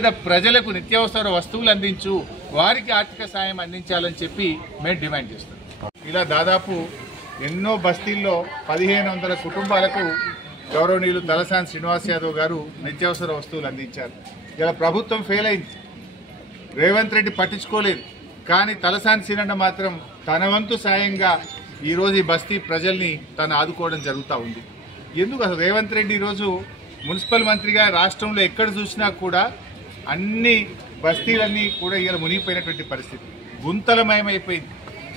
పేద ప్రజలకు నిత్యావసర వస్తువులు అందించు, వారికి ఆర్థిక సాయం అందించాలని చెప్పి మేము డిమాండ్ చేస్తున్నాం. ఇలా దాదాపు ఎన్నో బస్తీల్లో 1500 కుటుంబాలకు గౌరవనీయులు తలసాని శ్రీనివాస్ యాదవ్ గారు నిత్యావసర వస్తువులు అందించారు. ఇలా ప్రభుత్వం ఫెయిల్ అయింది, రేవంత్ రెడ్డి పట్టించుకోలేదు. కానీ తలసాని సీనన్న మాత్రం తన వంతు సాయంగా ఈరోజు ఈ బస్తీ ప్రజల్ని తను ఆదుకోవడం జరుగుతూ ఉంది. ఎందుకు అసలు రేవంత్ రెడ్డి ఈరోజు మున్సిపల్ మంత్రిగా రాష్ట్రంలో ఎక్కడ చూసినా కూడా అన్ని బస్తీలన్నీ కూడా ఇలా మునిగిపోయినటువంటి పరిస్థితి, గుంతలమయమైపోయింది.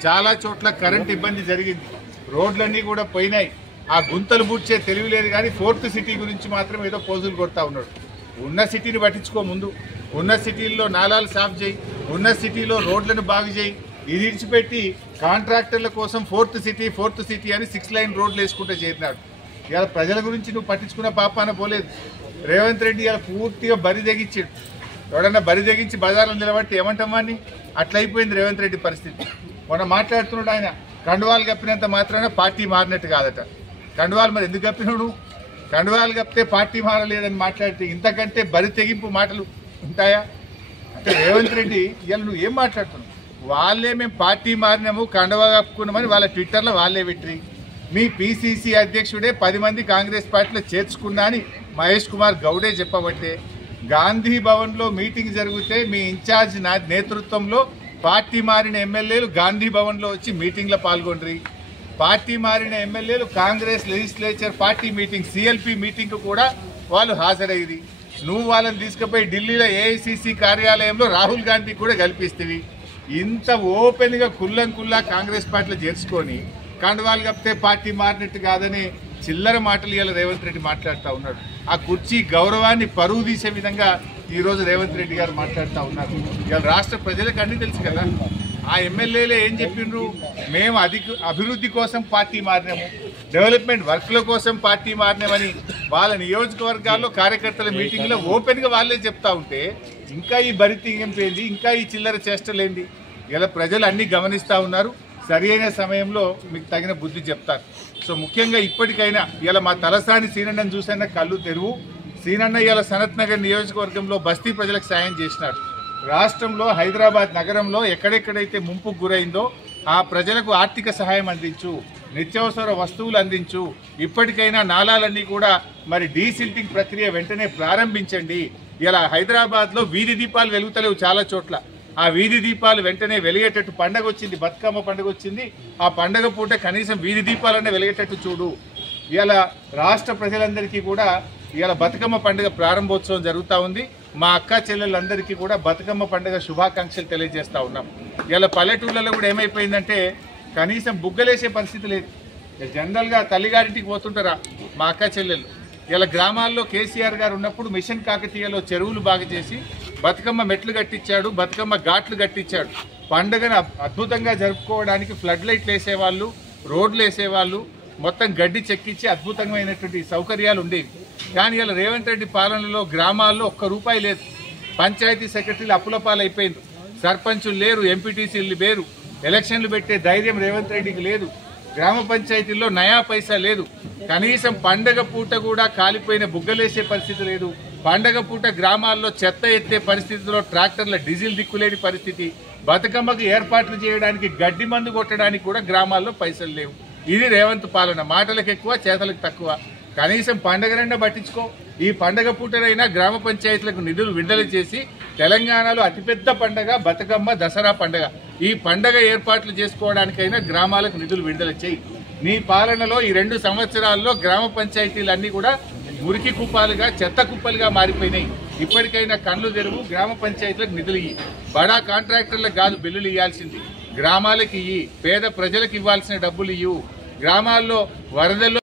చాలా చోట్ల కరెంట్ ఇబ్బంది జరిగింది, రోడ్లన్నీ కూడా పోయినాయి. ఆ గుంతలు బూడ్చే తెలివి లేదు. కానీ 4th సిటీ గురించి మాత్రం ఏదో పోజులు కొడతా ఉన్నాడు. ఉన్న సిటీని పట్టించుకో, ముందు ఉన్న సిటీల్లో నాలాలు సాఫ్ చేయి, ఉన్న సిటీలో రోడ్లను బాగు చేయి. ఇది ఇడిచిపెట్టి కాంట్రాక్టర్ల కోసం 4th సిటీ అని 6 లైన్ రోడ్లు వేసుకుంటూ చేరినాడు. ఇవాళ ప్రజల గురించి నువ్వు పట్టించుకున్న పాపాన పోలేదు. రేవంత్ రెడ్డి ఇలా పూర్తిగా బరి తెగించాడు. ఎవడన్నా బరి తెగించి బజార్లో నిలబట్టి ఏమంటామా అని అట్లయిపోయింది రేవంత్ రెడ్డి పరిస్థితి. మొన్న మాట్లాడుతున్నాడు ఆయన, కండువాలు కప్పినంత మాత్రాన పార్టీ మారినట్టు కాదట. కండువాలు మరి ఎందుకు కప్పినాడు? కండువాలు కప్పితే పార్టీ మారలేదని మాట్లాడితే ఇంతకంటే బరి తెగింపు మాటలు ఉంటాయా? అంటే రేవంత్ రెడ్డి ఇవాళ నువ్వు ఏం మాట్లాడుతున్నావు? వాళ్ళే మేము పార్టీ మారినాము, కండువా కప్పుకున్నామని వాళ్ళ ట్విట్టర్లో వాళ్ళే పెట్టి, మీ పిసిసి అధ్యక్షుడే 10 మంది కాంగ్రెస్ పార్టీలో చేర్చుకున్నా అని మహేష్ కుమార్ గౌడే చెప్పబట్టే, గాంధీ భవన్లో మీటింగ్ జరిగితే మీ ఇన్ఛార్జ్ నేతృత్వంలో పార్టీ మారిన ఎమ్మెల్యేలు గాంధీ భవన్లో వచ్చి మీటింగ్లో పాల్గొండ్రి. పార్టీ మారిన ఎమ్మెల్యేలు Congress legislature party meeting CLP మీటింగ్కు కూడా వాళ్ళు హాజరయ్యి, నువ్వు వాళ్ళని తీసుకుపోయి ఢిల్లీలో ఏఐసిసి కార్యాలయంలో రాహుల్ గాంధీ కూడా కల్పిస్తేవి. ఇంత ఓపెన్గా కుల్లా కాంగ్రెస్ పార్టీలో చేర్చుకొని కండువాలు కప్పితే పార్టీ మారినట్టు కాదని చిల్లర మాటలు ఇవాళ రేవంత్ రెడ్డి మాట్లాడుతూ ఉన్నాడు. ఆ కుర్చీ గౌరవాన్ని పరువు తీసే విధంగా ఈరోజు రేవంత్ రెడ్డి గారు మాట్లాడుతూ ఉన్నారు. ఇవాళ రాష్ట్ర ప్రజలకు అన్నీ తెలుసు కదా. ఆ ఎమ్మెల్యేలే ఏం చెప్పిండ్రు? మేము అభివృద్ధి కోసం పార్టీ మారినాము, డెవలప్మెంట్ వర్క్ల కోసం పార్టీ మారినామని వాళ్ళ నియోజకవర్గాల్లో కార్యకర్తల మీటింగ్లో ఓపెన్గా వాళ్ళే చెప్తా ఉంటే ఇంకా ఈ బరితీయం పోయింది, ఇంకా ఈ చిల్లర చేష్టలేంది? ఇలా ప్రజలు అన్నీ గమనిస్తూ ఉన్నారు. సరైన సమయంలో మీకు తగిన బుద్ధి చెప్తారు. సో ముఖ్యంగా ఇప్పటికైనా ఇలా మా తలసాని సీనన్నను చూసైనా కళ్ళు తెరువు. సీనన్న ఇలా సనత్ నగర్ నియోజకవర్గంలో బస్తీ ప్రజలకు సాయం చేసినాడు. రాష్ట్రంలో హైదరాబాద్ నగరంలో ఎక్కడెక్కడైతే ముంపుకు గురైందో ఆ ప్రజలకు ఆర్థిక సహాయం అందించు, నిత్యావసర వస్తువులు అందించు. ఇప్పటికైనా నాలాలన్నీ కూడా మరి డీసిల్టింగ్ ప్రక్రియ వెంటనే ప్రారంభించండి. ఇలా హైదరాబాద్లో వీధి దీపాలు వెలుగుతలేవు చాలా చోట్ల. ఆ వీధి దీపాలు వెంటనే వెలిగేటట్టు, పండగ వచ్చింది, బతుకమ్మ పండుగ వచ్చింది, ఆ పండగ పూట కనీసం వీధి దీపాలన్నీ వెలిగేటట్టు చూడు. ఇలా రాష్ట్ర ప్రజలందరికీ కూడా ఇలా బతుకమ్మ పండుగ ప్రారంభోత్సవం జరుగుతూ ఉంది. మా అక్క చెల్లెళ్ళందరికీ కూడా బతుకమ్మ పండుగ శుభాకాంక్షలు తెలియజేస్తూ ఉన్నాం. ఇలా పల్లెటూళ్ళలో కూడా ఏమైపోయిందంటే కనీసం బుగ్గలేసే పరిస్థితి లేదు. జనరల్గా తల్లిగారింటికి పోతుంటారా మా అక్క చెల్లెళ్ళు. ఇలా గ్రామాల్లో కేసీఆర్ గారు ఉన్నప్పుడు మిషన్ కాకతీయలో చెరువులు బాగు చేసి బతుకమ్మ మెట్లు కట్టించాడు, బతుకమ్మ ఘాట్లు కట్టించాడు. పండుగను అద్భుతంగా జరుపుకోవడానికి ఫ్లడ్ లైట్లు వేసేవాళ్ళు, రోడ్లు వేసేవాళ్ళు, మొత్తం గడ్డి చెక్కించి అద్భుతమైనటువంటి సౌకర్యాలు ఉండేవి. కానీ ఇలా రేవంత్ రెడ్డి పాలనలో గ్రామాల్లో ₹1 లేదు. పంచాయతీ సెక్రటరీలు అప్పుల పాలైపోయింది, సర్పంచులు లేరు, ఎంపీటీసీలు లేరు, ఎలక్షన్లు పెట్టే ధైర్యం రేవంత్ రెడ్డికి లేదు. గ్రామ పంచాయతీల్లో నయా పైసా లేదు. కనీసం పండగ పూట కూడా కాలిపోయిన బుగ్గలేసే పరిస్థితి లేదు. పండగ పూట గ్రామాల్లో చెత్త ఎత్తే పరిస్థితిలో ట్రాక్టర్ల డీజిల్ దిక్కులేని పరిస్థితి. బతుకమ్మకు ఏర్పాట్లు చేయడానికి గడ్డి మందు కొట్టడానికి కూడా గ్రామాల్లో పైసలు లేవు. ఇది రేవంత్ పాలన. మాటలకు ఎక్కువ, చేతలకు తక్కువ. కనీసం పండగనైనా పట్టించుకో. ఈ పండగ పూటనైనా గ్రామ పంచాయతీలకు నిధులు విడుదల చేసి తెలంగాణలో అతిపెద్ద పండగ బతుకమ్మ, దసరా పండగ. ఈ పండగ ఏర్పాట్లు చేసుకోవడానికైనా గ్రామాలకు నిధులు విడుదల చేయి. నీ పాలనలో ఈ 2 సంవత్సరాల్లో గ్రామ పంచాయతీలన్నీ కూడా మురికి కుప్పాలుగా, చెత్త కుప్పలుగా మారిపోయినాయి. ఇప్పటికైనా కళ్ళు తెరువు, గ్రామ పంచాయతీలకు నిధులు ఇయ్యి. బడా కాంట్రాక్టర్లకు కాదు బిల్లులు ఇవ్వాల్సింది, గ్రామాలకు ఇయ్యి. పేద ప్రజలకు ఇవ్వాల్సిన డబ్బులు ఇవ్వు. గ్రామాల్లో వరదల్లో